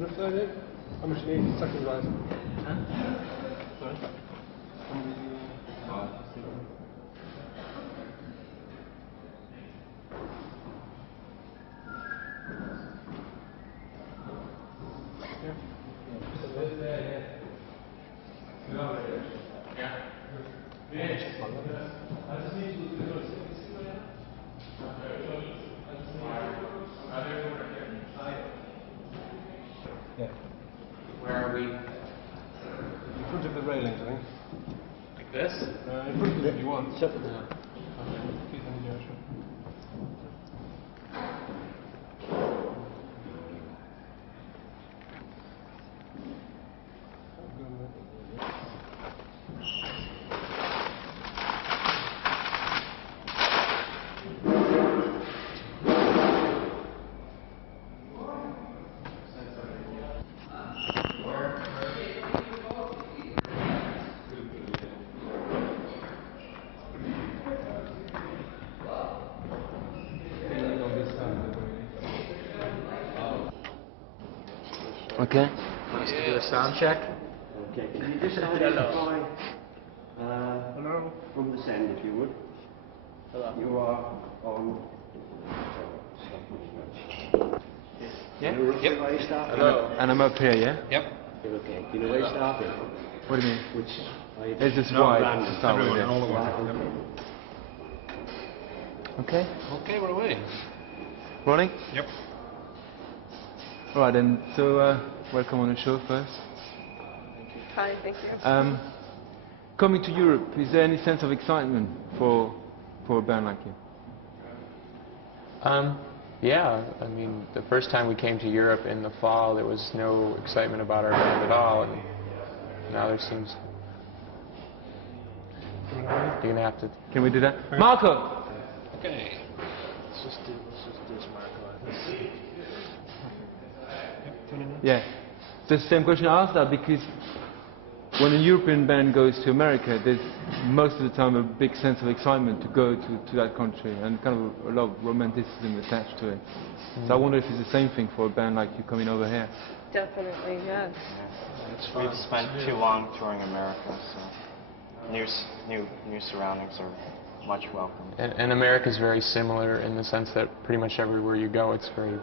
How much do you need? Second rise. Huh? Sorry? Where are we? In front of the railings, I think. Like this? In front of it if you want. Sure. Okay. Wants to do a sound check? Okay, can you just identify from this end, if you would? Hello. You are on... Yeah? You know roughly Yep. where you started? Hello. And I'm up here, yeah? Yep. Okay, do you know where you started? What do you mean? Which... It's just No, wide random. to start with, Everyone, all yeah. the way. Okay. Okay. Okay, we're away. Rolling? Yep. Alright then, so welcome on the show first. Hi, thank you. Coming to Europe, is there any sense of excitement for a band like you? Yeah, I mean, the first time we came to Europe in the fall, there was no excitement about our band at all, and now there seems... You're gonna have to... Can we do that? Marco! Okay. Let's just do this, Marco. Yeah. The same question I asked that because when a European band goes to America, there's most of the time a big sense of excitement to go to that country and kind of a lot of romanticism attached to it. So I wonder if it's the same thing for a band like you coming over here. Definitely, yes. We've spent too long touring America, so new surroundings are much welcome. And America's very similar in the sense that pretty much everywhere you go, it's very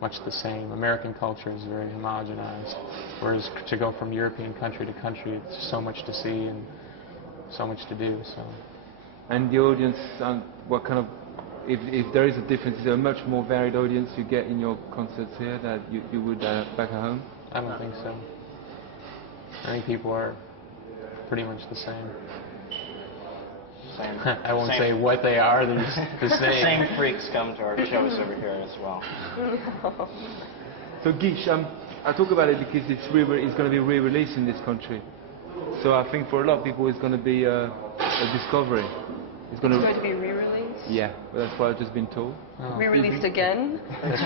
much the same. American culture is very homogenized, whereas to go from European country to country, it's so much to see and so much to do. So. And the audience, what kind of, if there is a difference, is there a much more varied audience you get in your concerts here that you would back at home? I don't think so. I think people are pretty much the same. Same. I won't say what they are, they're just the same. Same freaks come to our shows over here as well. So Gish, I talk about it because it's going to be re-released in this country. So I think for a lot of people it's going to be a discovery. It's going to be re-released? Yeah, well, that's what I've just been told. Oh. Re-released again? It's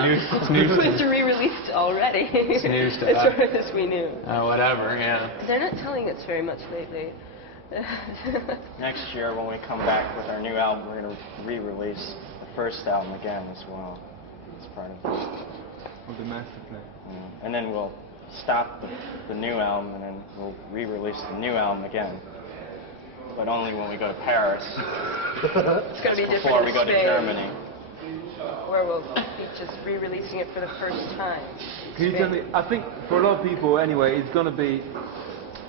news. It was re-released already. It's news to as us. far as we knew. Whatever, yeah. They're not telling us very much lately. Next year when we come back with our new album, we're going to re-release the first album again as well. It's part of the master plan. And then we'll stop the new album and then we'll re-release the new album again. But only when we go to Paris. It's going to be different before we go to Spain, Germany. where we'll be just re-releasing it for the first time. Can you tell me, I think for a lot of people anyway, it's going to be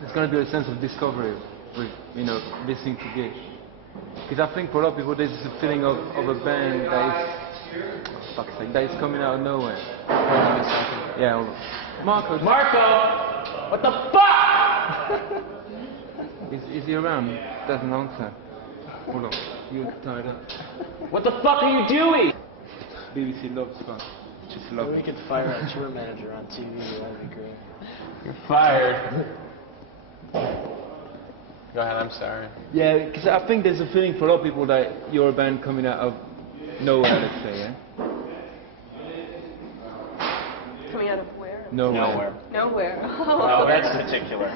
a sense of discovery with, listening to Gish. Because I think for a lot of people there's a feeling of a band that is coming out of nowhere. Yeah. Marco! What the fuck? Is he around? Doesn't answer. Hold on. You're tied up. What the fuck are you doing? BBC loves fun. Just love We it. could fire our tour manager on TV, that'd be great. You're fired. Go ahead, I'm sorry. Yeah, because I think there's a feeling for a lot of people that you're a band coming out of nowhere, let's say, yeah? Coming out of where? Nowhere. Nowhere. No, that's particular.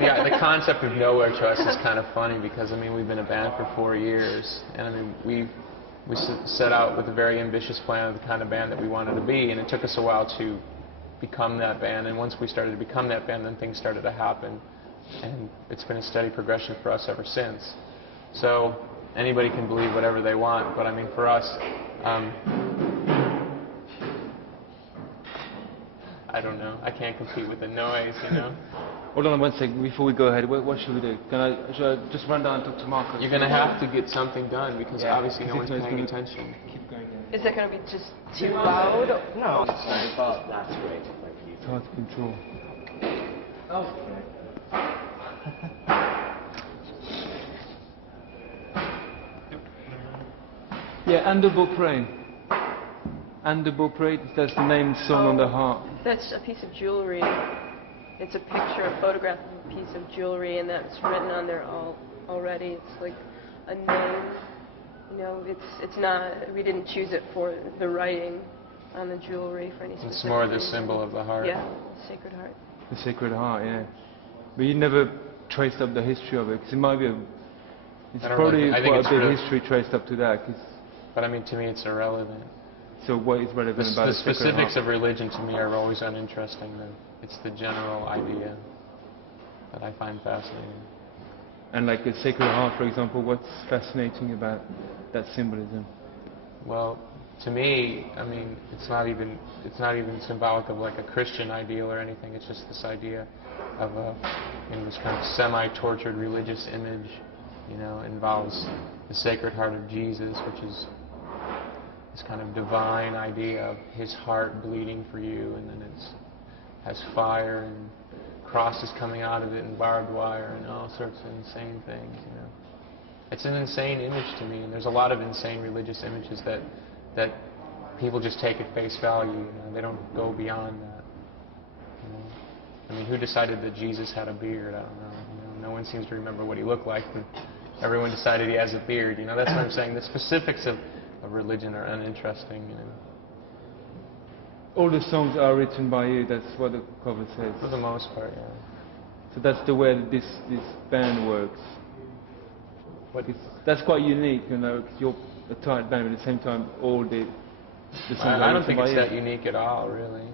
Yeah, the concept of nowhere to us is kind of funny because, I mean, we've been a band for 4 years, and I mean, we set out with a very ambitious plan of the kind of band that we wanted to be, and it took us a while to become that band. And once we started to become that band, then things started to happen. And it's been a steady progression for us ever since. So anybody can believe whatever they want, but I mean, for us, I don't know. I can't compete with the noise, you know. Hold on one second before we go ahead. What should we do? Should I just run down and talk to Marcus? You're going to have to get something done because obviously no one's paying attention. Keep going. Is that going to be just too loud? No. That's great. Thank you. It's hard to control. Yeah, and the Beaupre. And the Beaupre, that's the name song on the heart. That's a piece of jewelry. It's a picture, a photograph of a piece of jewelry, and that's written on there already. It's like a name. You know, it's not. We didn't choose it for the writing on the jewelry for any specific It's more the reason. symbol of the heart. Yeah, Sacred Heart. The Sacred Heart, yeah. But you never traced up the history of it, because it might be it's I don't probably really think- I think quite it's a big real. history traced up to that. 'Cause But I mean, to me, it's irrelevant. so what is relevant about The the Sacred specifics Heart? of religion to me are always uninteresting. It's the general idea that I find fascinating. And like the Sacred Heart, for example, what's fascinating about that symbolism? Well, to me, I mean, it's not even symbolic of like a Christian ideal or anything. It's just this idea of this kind of semi-tortured religious image. You know, involves the Sacred Heart of Jesus, which is this kind of divine idea of His heart bleeding for you, and then it has fire and crosses coming out of it and barbed wire and all sorts of insane things. You know, it's an insane image to me, and there's a lot of insane religious images that people just take at face value. You know, they don't go beyond that. You know? I mean, who decided that Jesus had a beard? I don't know. You know, no one seems to remember what he looked like, but everyone decided he has a beard. You know, that's what I'm saying. The specifics of religion are uninteresting. You know, All the songs are written by you, that's what the cover says. for the most part, yeah. So that's the way that this band works. What That's quite unique, you know, 'cause you're a tight band, but at the same time, all the songs are I don't written think by it's you. that unique at all, really.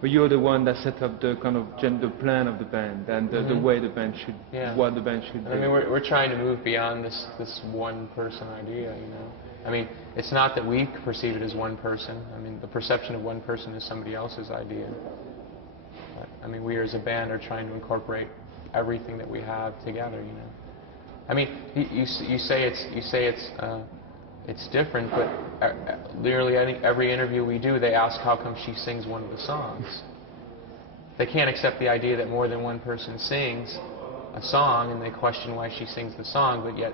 But you're the one that set up the kind of the plan of the band and the way the band should, what the band should And do. I mean, we're trying to move beyond this one person idea, you know. I mean, it's not that we perceive it as one person. I mean, the perception of one person is somebody else's idea. But, I mean, we as a band are trying to incorporate everything that we have together, you know. I mean, you say it's different, but literally every interview we do, they ask how come she sings one of the songs. They can't accept the idea that more than one person sings a song, and they question why she sings the song, but yet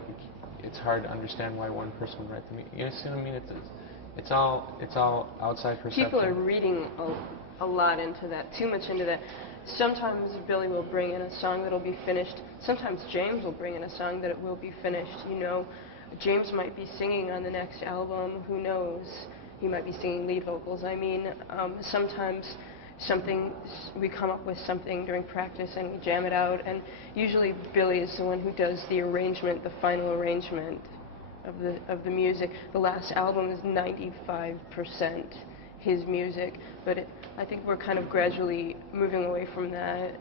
it's hard to understand why one person would write the music. You know what I mean? It's all outside perception. People are reading a lot into that, too much into that. Sometimes Billy will bring in a song that'll be finished. Sometimes James will bring in a song that it will be finished. You know, James might be singing on the next album. Who knows? He might be singing lead vocals. I mean, sometimes we come up with something during practice and we jam it out. And usually Billy is the one who does the arrangement, the final arrangement of the music. The last album is 95% his music, but I think we're kind of gradually moving away from that.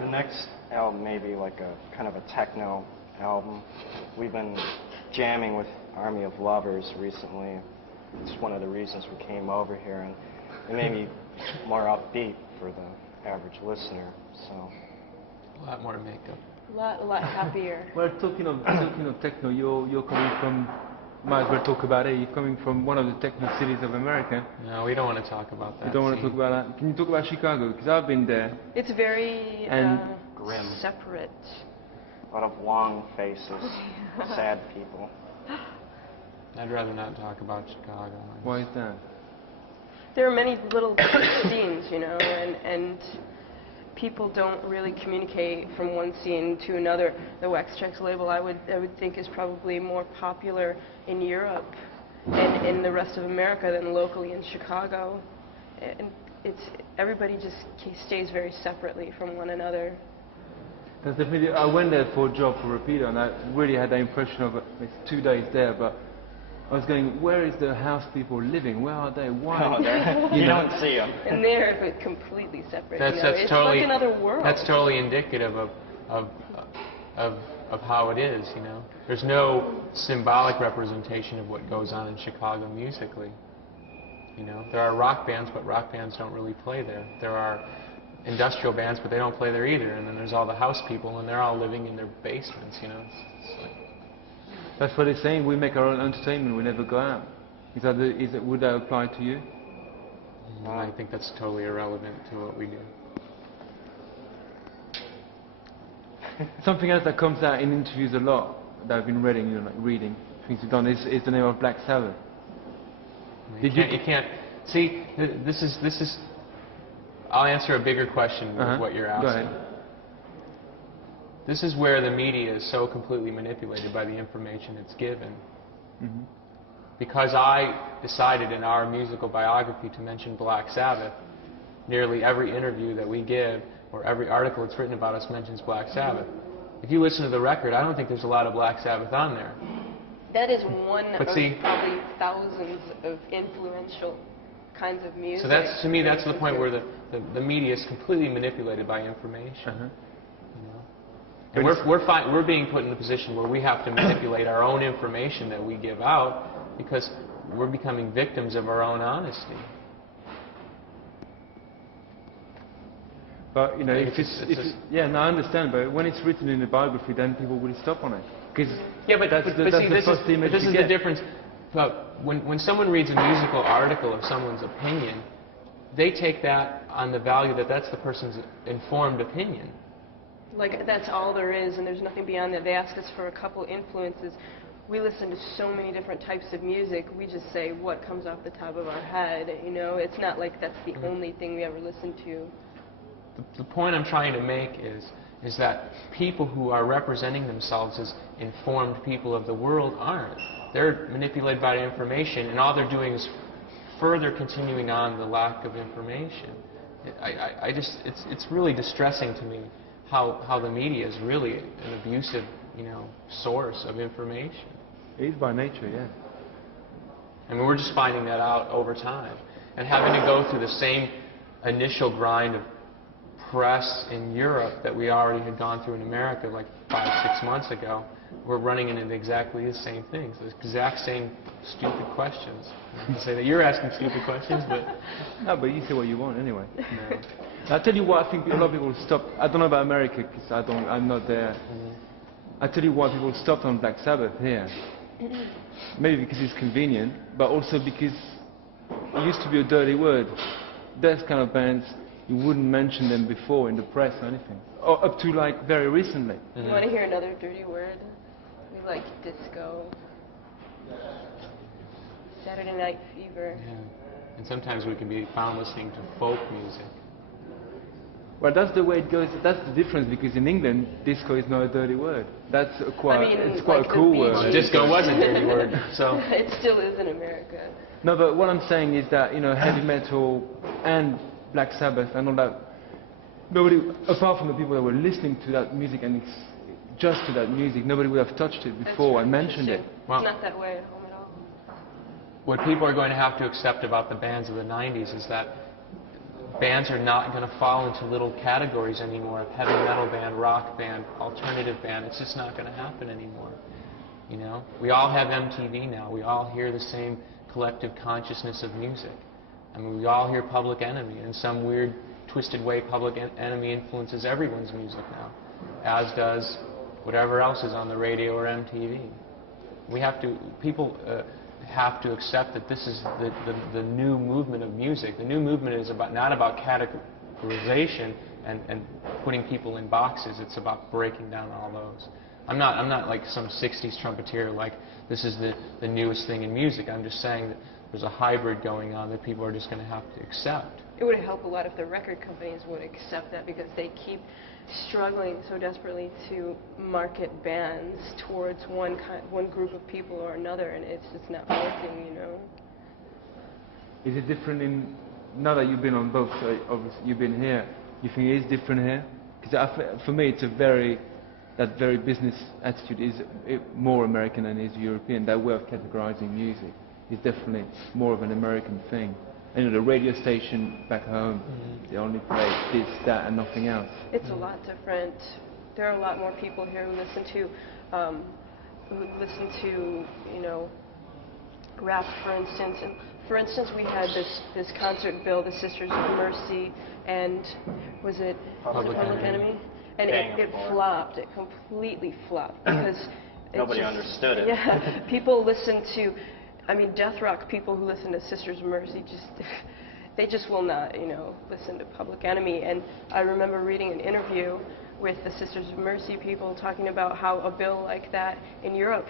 The next album may be like a kind of a techno album. We've been jamming with Army of Lovers recently. It's one of the reasons we came over here, and it made me more upbeat for the average listener. So a lot more makeup. A lot happier. Well, talking of techno, you're coming from. Might as well talk about it. You're coming from one of the techno cities of America. No, we don't want to talk about that. You don't want to talk about that. Can you talk about Chicago? Because I've been there. It's very grim. separate. A lot of long faces, sad people. I'd rather not talk about Chicago. Why is that? There are many little scenes, you know, and people don't really communicate from one scene to another. The Wax Checks label, I would think, is probably more popular in Europe and in the rest of America than locally in Chicago. And everybody just stays very separately from one another. That's definitely. I went there for a job for Rapido, and I really had that impression of it. It's 2 days there, but I was going, where is the house people living? Where are they? Why? Oh, you don't see them. And they're completely separate. That's, you know? that's It's totally, like another world. That's totally indicative of how it is, you know. There's no symbolic representation of what goes on in Chicago musically. You know, there are rock bands, but rock bands don't really play there. There are industrial bands, but they don't play there either. And then there's all the house people, and they're all living in their basements, you know. It's like, That's what they're saying. We make our own entertainment. We never go out. Would that apply to you? I think that's totally irrelevant to what we do. Something else that comes out in interviews a lot that I've been reading, you know, like reading things you've done, is the name of Black Sabbath. You can't see. This is. I'll answer a bigger question with what you're asking. Go ahead. This is where the media is so completely manipulated by the information it's given. Mm-hmm. Because I decided in our musical biography to mention Black Sabbath, nearly every interview that we give or every article that's written about us mentions Black Sabbath. If you listen to the record, I don't think there's a lot of Black Sabbath on there. That is one of see, probably thousands of influential kinds of music. So that's, to me, that's the point where the media is completely manipulated by information. Uh-huh. You know? And we're being put in the position where we have to manipulate our own information that we give out because we're becoming victims of our own honesty. But you know, I understand. But when it's written in the biography, then people will stop on it because that's the first image this you is get. the difference. But when someone reads a musical article of someone's opinion, they take that on the value that that's the person's informed opinion. Like, that's all there is, and there's nothing beyond that. They ask us for a couple influences. We listen to so many different types of music. We just say what comes off the top of our head. You know, it's not like that's the only thing we ever listen to. The point I'm trying to make is that people who are representing themselves as informed people of the world aren't. They're manipulated by information, and all they're doing is further continuing on the lack of information. It's really distressing to me how the media is really an abusive, you know, source of information. It is by nature, yeah. I mean, we're just finding that out over time, and having to go through the same initial grind of press in Europe that we already had gone through in America like 5-6 months ago. We're running into exactly the same things, the exact same stupid questions. Not to say that you're asking stupid questions, but... No, but you say what you want anyway. No. I'll tell you what, I think a lot of people stop. I don't know about America because I'm not there. I'll tell you why people stopped on Black Sabbath here. Maybe because it's convenient, but also because it used to be a dirty word. Those kind of bands, you wouldn't mention them before in the press or anything. Or up to like very recently. You want to hear another dirty word? We like disco. Saturday Night Fever. Yeah. And sometimes we can be found listening to folk music. Well, that's the way it goes. That's the difference, because in England, disco is not a dirty word. That's it's quite like a cool the word. Well, disco was a dirty word, so... It still is in America. No, but what I'm saying is that, you know, heavy metal and Black Sabbath and all that, nobody, apart from the people that were listening to that music and just to that music, nobody would have touched it before and mentioned it. Well, it's not that way at home at all. what people are going to have to accept about the bands of the 90s is that bands are not going to fall into little categories anymore of heavy metal band, rock band, alternative band. It's just not going to happen anymore. You know, we all have MTV now. We all hear the same collective consciousness of music. I mean, we all hear Public Enemy. In some weird, twisted way, Public Enemy influences everyone's music now, as does whatever else is on the radio or MTV. We have to, people have to accept that this is the new movement of music. The new movement is not about categorization and putting people in boxes. It's about breaking down all those. I'm not like some 60s trumpeter like this is the newest thing in music. I'm just saying that there's a hybrid going on that people are just going to have to accept. It would help a lot if the record companies would accept that, because they keep struggling so desperately to market bands towards one group of people or another, and it's just not working, you know. Is it different now that you've been on both, so obviously you've been here, you think it is different here? Because for me it's a very that very business attitude is more American than it is European. That way of categorizing music is definitely more of an American thing. And you know, the radio station back home, they only play this, that, and nothing else. It's a lot different. There are a lot more people here who listen to, you know, rap, for instance. And for instance, we had this concert bill, the Sisters of Mercy, and was it Public Enemy? And it flopped. It completely flopped because Nobody understood it. Yeah, people listen to, I mean, death rock people who listen to Sisters of Mercy they just will not, you know, listen to Public Enemy. And I remember reading an interview with the Sisters of Mercy people talking about how a bill like that in Europe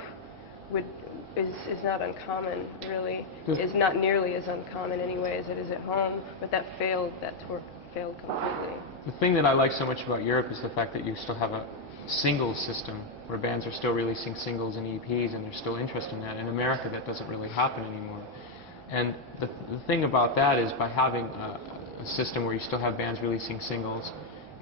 is not uncommon, really. Is not nearly as uncommon anyway as it is at home, but that tour failed completely. The thing that I like so much about Europe is the fact that you still have a singles system where bands are still releasing singles and EPs and there's still interest in that. In America, that doesn't really happen anymore. And the thing about that is by having a system where you still have bands releasing singles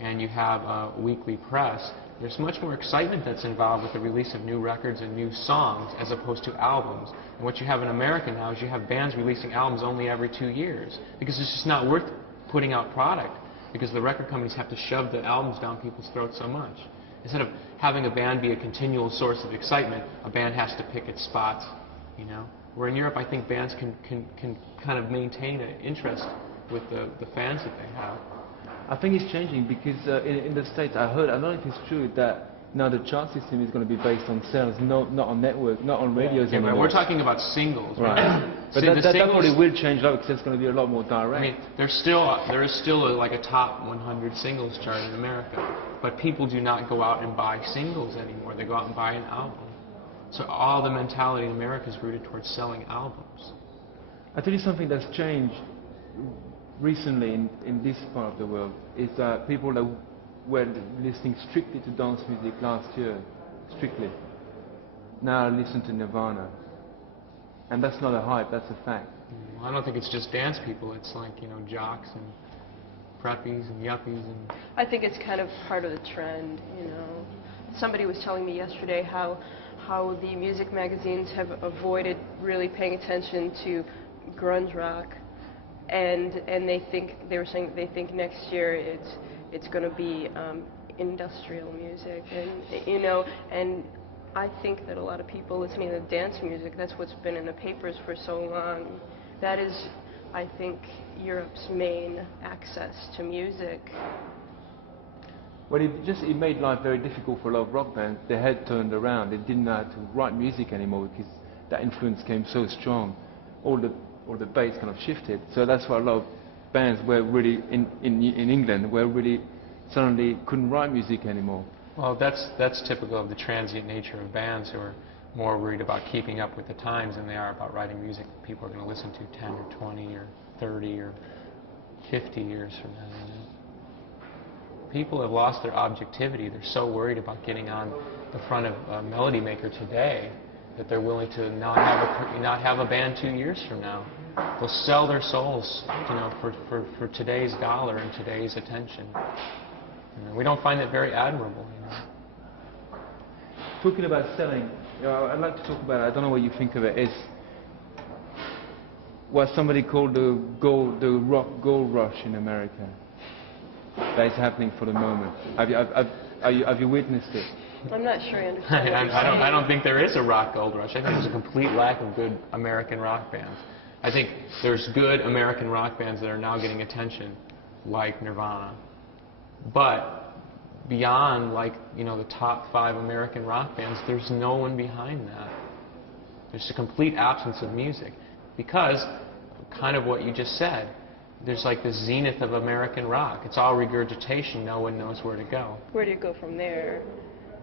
and you have a weekly press, there's much more excitement that's involved with the release of new records and new songs as opposed to albums. And what you have in America now is you have bands releasing albums only every 2 years because it's just not worth putting out product because the record companies have to shove the albums down people's throats so much. Instead of having a band be a continual source of excitement, a band has to pick its spots, you know. Where in Europe, I think bands can kind of maintain an interest with the fans that they have. I think it's changing because in the States, I don't know if it's true that now the chart system is going to be based on sales, not on network, not on radios anymore. But we're talking about singles, right? But See, that probably will change a lot because it's going to be a lot more direct. I mean, there is still like a top 100 singles chart in America, but people do not go out and buy singles anymore. They go out and buy an album. So all the mentality in America is rooted towards selling albums. I tell you something that's changed recently in this part of the world is that people that were listening strictly to dance music last year, strictly, now listen to Nirvana. And that's not a hype, that's a fact. I don't think it's just dance people. It's like, you know, jocks and preppies and yuppies. And I think it's kind of part of the trend, you know. Somebody was telling me yesterday how the music magazines have avoided really paying attention to grunge rock, and they were saying they think next year it's going to be industrial music, and you know, and I think that a lot of people listening to dance music, that's what's been in the papers for so long. That is, I think, Europe's main access to music. Well, it made life very difficult for a lot of rock bands. Their head turned around. They didn't know how to write music anymore because that influence came so strong. All the bass kind of shifted. So that's why a lot of bands were really in England were really suddenly couldn't write music anymore. well, that's typical of the transient nature of bands who are more worried about keeping up with the times than they are about writing music that people are going to listen to 10 or 20 or 30 or 50 years from now. You know? People have lost their objectivity. They're so worried about getting on the front of a melody maker today that they're willing to not have a band 2 years from now. They'll sell their souls, you know, for today's dollar and today's attention. You know, we don't find that very admirable. You know. Talking about selling, you know, I'd like to talk about it. I don't know what you think of it. It's what somebody called the rock gold rush in America. That is happening for the moment. Have you witnessed it? I'm not sure I understand. I don't think there is a rock gold rush. I think there's a complete lack of good American rock bands. I think there's good American rock bands that are now getting attention, like Nirvana. But beyond, like, you know, the top 5 American rock bands, there's no one behind that. There's a complete absence of music because, kind of what you just said, there's like the zenith of American rock. It's all regurgitation. No one knows where to go. Where do you go from there?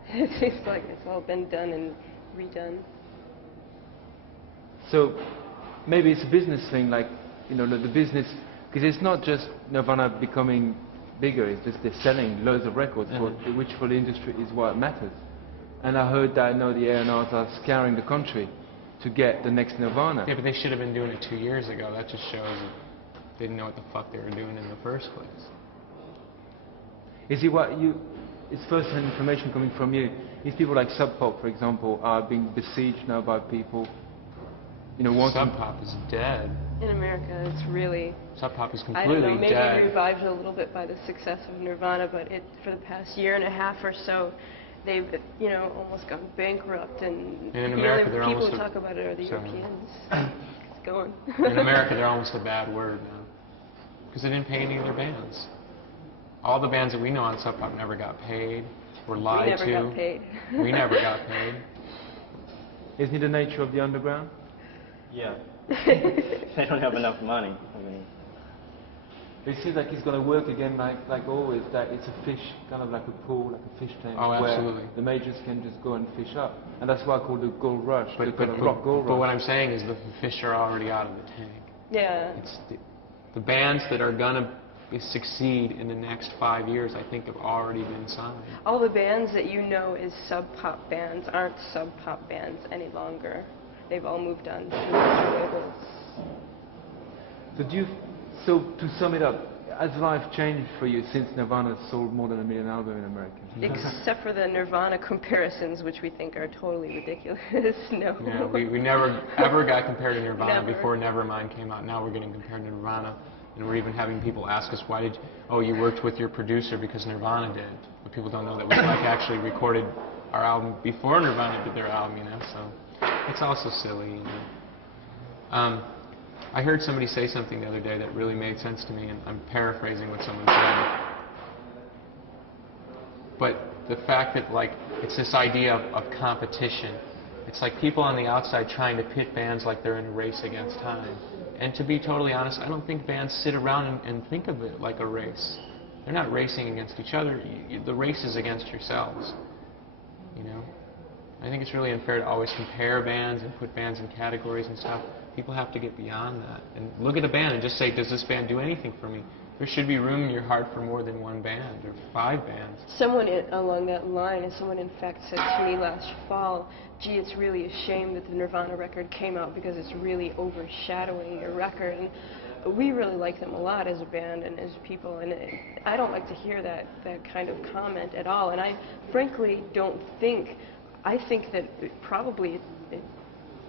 It seems like it's all been done and redone. So maybe it's a business thing, like, you know, the business, because it's not just Nirvana becoming bigger, it's just they're selling loads of records, which for the industry is what matters. And I heard that, I know the A&Rs are scouring the country to get the next Nirvana. Yeah, but they should have been doing it 2 years ago. That just shows that they didn't know what the fuck they were doing in the first place. Is it what you... it's first-hand information coming from you. These people like Sub Pop, for example, are being besieged now by people, you know, wanting... Sub Pop is dead. In America, it's really... Sub Pop is I completely don't know, maybe dead. revived a little bit by the success of Nirvana, but for the past year and a half or so, they've, you know, almost gone bankrupt, and in the America, only they're people almost who talk about it are the sorry. Europeans. It's going. In America, they're almost a bad word now. Because they didn't pay any of their bands. All the bands that we know on Sub Pop never got paid, were lied to. We never got paid. We never got paid. Isn't it the nature of the underground? Yeah. They don't have enough money. I mean, It seems like it's going to work again like always, that it's a fish, kind of like a pool, like a fish tank, Oh, absolutely. where the majors can just go and fish up. And that's why I call it the gold rush, the But, kind of rock gold rush. what I'm saying is the fish are already out of the tank. Yeah. It's the bands that are going to succeed in the next 5 years, I think, have already been signed. All the bands that you know as sub-pop bands aren't sub-pop bands any longer. They've all moved on to major labels. So to sum it up, has life changed for you since Nirvana sold more than 1 million albums in America? Except for the Nirvana comparisons, which we think are totally ridiculous. No. Yeah, we never ever got compared to Nirvana Never. before Nevermind came out. Now we're getting compared to Nirvana. And we're even having people ask us, why did you worked with your producer because Nirvana did. But people don't know that we actually recorded our album before Nirvana did their album, you know, so it's also silly, you know. I heard somebody say something the other day that really made sense to me, and I'm paraphrasing what someone said. But the fact that, like, it's this idea of competition. It's like people on the outside trying to pit bands like they're in a race against time. And to be totally honest, I don't think bands sit around and think of it like a race. They're not racing against each other. The race is against yourselves. You know? I think it's really unfair to always compare bands and put bands in categories and stuff. People have to get beyond that and look at a band and just say, does this band do anything for me? There should be room in your heart for more than one band or 5 bands. Someone along that line, and someone in fact said to me last fall, gee, it's really a shame that the Nirvana record came out because it's really overshadowing your record. And we really like them a lot as a band and as people, and I don't like to hear that kind of comment at all. And I frankly don't think, I think that it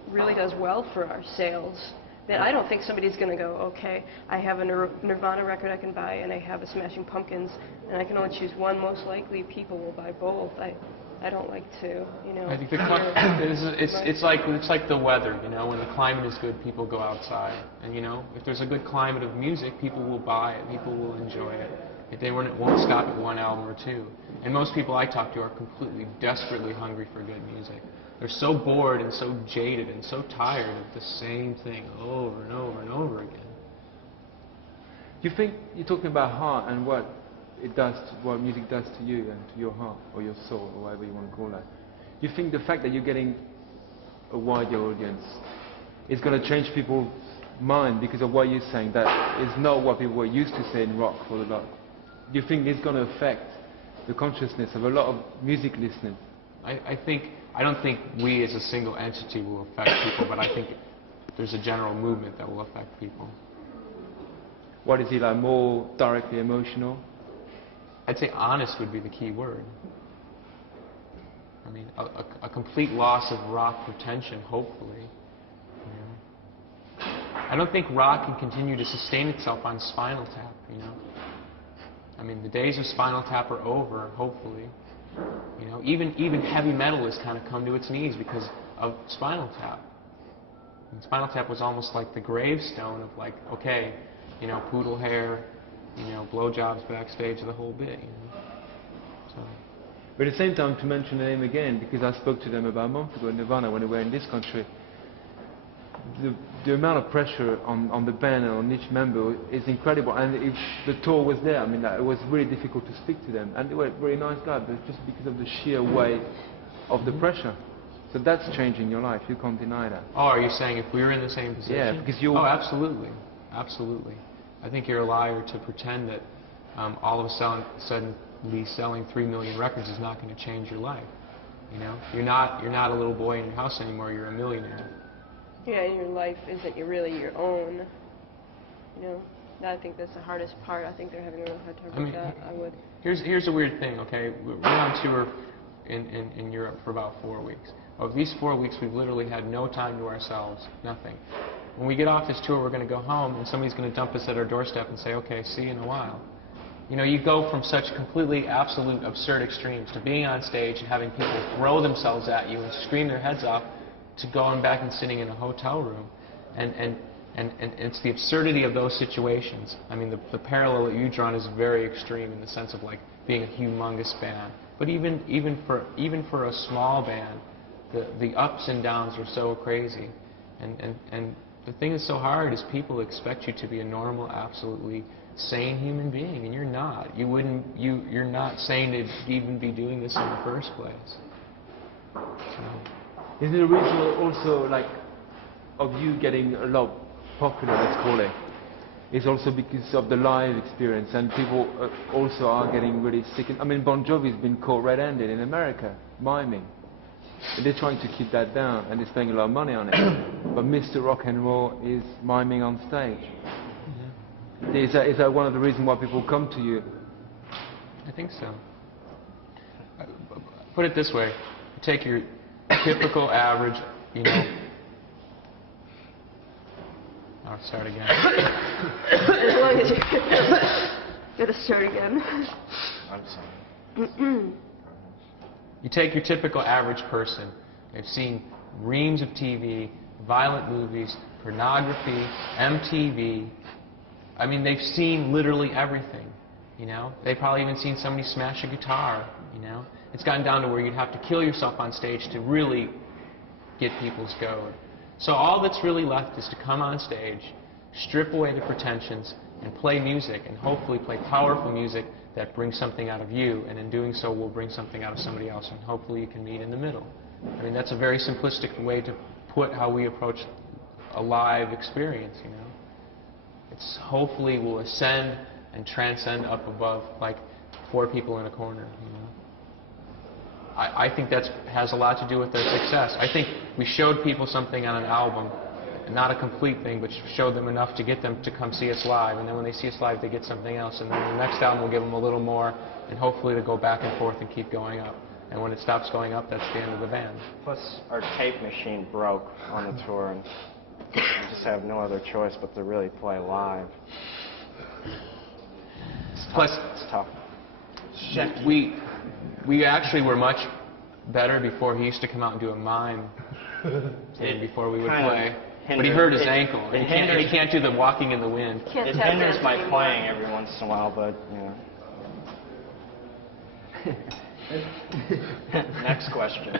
really does well for our sales. That I don't think somebody's going to go, okay, I have a Nirvana record I can buy and I have a Smashing Pumpkins and I can only choose one. Most likely people will buy both. I don't like to, you know. I think it's like the weather, you know. When the climate is good, people go outside. And, you know, if there's a good climate of music, people will buy it, people will enjoy it. They won't stop at 1 album or 2. And most people I talk to are completely, desperately hungry for good music. They're so bored and so jaded and so tired of the same thing over and over and over again. Do you think, you're talking about heart and what it does, what music does to you and to your heart or your soul or whatever you want to call that. Do you think the fact that you're getting a wider audience is going to change people's mind because of what you're saying? That is not what people were used to saying rock for a lot. Do you think it's going to affect the consciousness of a lot of music listeners? I don't think we as a single entity will affect people, but I think there's a general movement that will affect people. What is it, like more directly emotional? I'd say honest would be the key word. I mean, a complete loss of rock pretension, hopefully. You know? I don't think rock can continue to sustain itself on Spinal Tap, you know. I mean, the days of Spinal Tap are over, hopefully. You know, even heavy metal has kind of come to its knees because of Spinal Tap. And Spinal Tap was almost like the gravestone of like, okay, you know, poodle hair, you know, blowjobs backstage, the whole bit, you know. So. But at the same time, to mention the name again, because I spoke to them about a month ago in Nirvana when they were in this country, the amount of pressure on the band and on each member is incredible. And if the tour was there, I mean, it was really difficult to speak to them. And they were very nice guys, but just because of the sheer weight of the pressure. So that's changing your life. You can't deny that. Oh, are you saying if we were in the same position? Yeah, because you. Oh, absolutely, absolutely. I think you're a liar to pretend that all of a sudden selling 3 million records is not going to change your life. You know, you're not a little boy in your house anymore. You're a millionaire. Yeah, and your life isn't really your own. You know, I think that's the hardest part. I think they're having a real hard time with that. I would. Here's a weird thing, okay? We're on tour in Europe for about 4 weeks. Of these 4 weeks, we've literally had no time to ourselves, nothing. When we get off this tour, we're going to go home, and somebody's going to dump us at our doorstep and say, okay, see you in a while. You know, you go from such completely absolute absurd extremes to being on stage and having people throw themselves at you and scream their heads off to going back and sitting in a hotel room. And it's the absurdity of those situations. I mean, the parallel that you've drawn is very extreme in the sense of like being a humongous band. But even for a small band, the ups and downs are so crazy. And the thing that's so hard is people expect you to be a normal, absolutely sane human being, and you're not. You're not sane to even be doing this in the first place. So. Is it a reason also like of you getting a lot popular, let's call it? It's also because of the live experience, and people also are getting really sick. I mean, Bon Jovi's been caught red-handed in America, miming. And they're trying to keep that down, and they're spending a lot of money on it. But Mr. Rock and Roll is miming on stage. Mm-hmm. Is that one of the reasons why people come to you? I think so. Put it this way: you take your typical average, you know. I'll start again. As long as you gotta start again. I'm sorry. You take your typical average person. They've seen reams of TV, violent movies, pornography, MTV. I mean, they've seen literally everything, you know? They've probably even seen somebody smash a guitar, you know? It's gotten down to where you'd have to kill yourself on stage to really get people's goat. So all that's really left is to come on stage, strip away the pretensions, and play music, and hopefully play powerful music that brings something out of you, and in doing so will bring something out of somebody else, and hopefully you can meet in the middle. I mean, that's a very simplistic way to put how we approach a live experience, you know. It's hopefully will ascend and transcend up above like 4 people in a corner, you know. I think that has a lot to do with their success. I think we showed people something on an album, not a complete thing, but showed them enough to get them to come see us live. And then when they see us live, they get something else. And then the next album will give them a little more, and hopefully to go back and forth and keep going up. And when it stops going up, that's the end of the band. Plus, our tape machine broke on the tour, and we just have no other choice but to really play live. Plus, it's tough. we actually were much better before. He used to come out and do a mime thing before we would play. But he hurt his ankle. And he can't do the walking in the wind. It hinders my playing every once in a while, but, you know. Next question.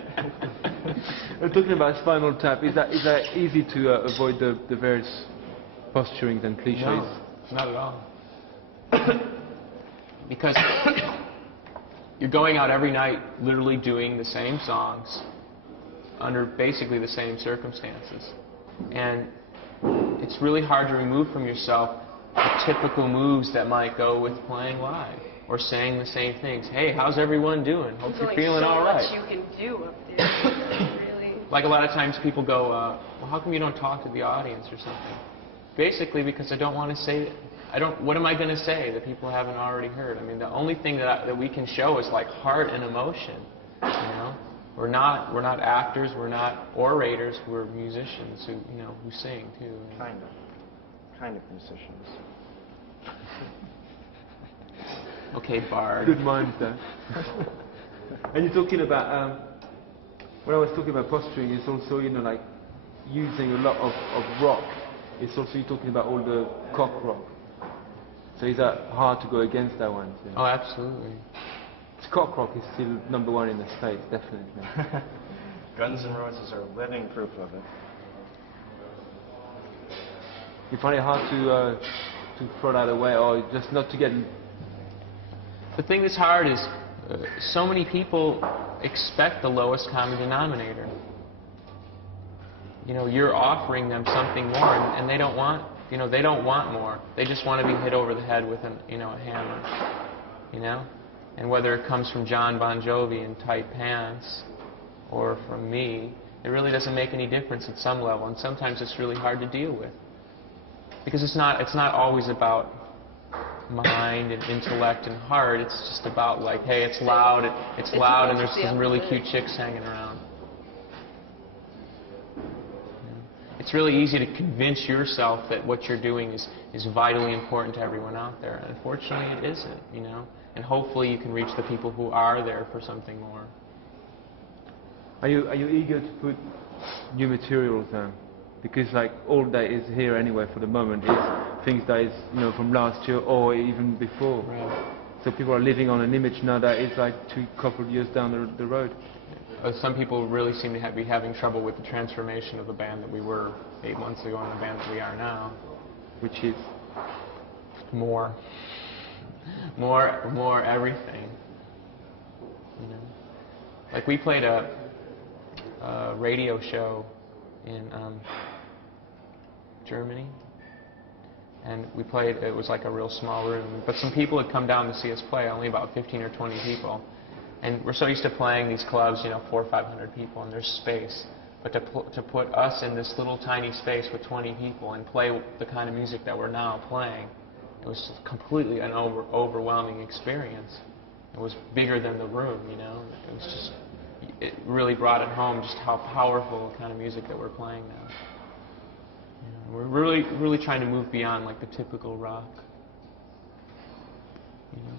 We're talking about Spinal Tap. Is that easy to avoid the various posturings and cliches? No, not at all. Because you're going out every night literally doing the same songs under basically the same circumstances. And it's really hard to remove from yourself the typical moves that might go with playing live or saying the same things. Hey, how's everyone doing? Hope you're feeling all right. There's so much you can do up there. Really. Like a lot of times people go, well, how come you don't talk to the audience or something? Basically because I don't want to say, what am I going to say that people haven't already heard? I mean, the only thing that we can show is like heart and emotion, you know? We're not actors, we're not orators, we're musicians who sing too. Kind of musicians. Okay, Bard. Good mind there. And you're talking about, when I was talking about posturing, it's also, like using a lot of rock. It's also you're talking about all the cock rock. So is that hard to go against that one? Oh, absolutely. Cock rock is still #1 in the States, definitely. Guns N' Roses are living proof of it. You find it hard to throw that away, or just not to get... The thing that's hard is so many people expect the lowest common denominator. You know, you're offering them something more, and they don't want, they don't want more. They just want to be hit over the head with a hammer, And whether it comes from John Bon Jovi in tight pants or from me, it really doesn't make any difference at some level, and sometimes it's really hard to deal with. because it's not always about mind and intellect and heart. It's just about like, hey, it's loud, and there's some really cute chicks hanging around. It's really easy to convince yourself that what you're doing is vitally important to everyone out there. And unfortunately, it isn't, you know. And hopefully you can reach the people who are there for something more. Are you eager to put new materials down? Because like all that is here anyway for the moment is things that is, you know, from last year or even before. Right. So people are living on an image now that is like couple of years down the road. Some people really seem to be having trouble with the transformation of the band that we were 8 months ago and the band that we are now. Which is? More everything. You know, like we played a radio show in Germany, and we played. It was like a real small room, but some people had come down to see us play. Only about 15 or 20 people, and we're so used to playing these clubs, you know, 400 or 500 people, and there's space. But to put us in this little tiny space with 20 people and play the kind of music that we're now playing, it was completely an overwhelming experience. It was bigger than the room, you know. It was just, it really brought it home just how powerful the kind of music that we're playing now. You know, we're really trying to move beyond like the typical rock. You know.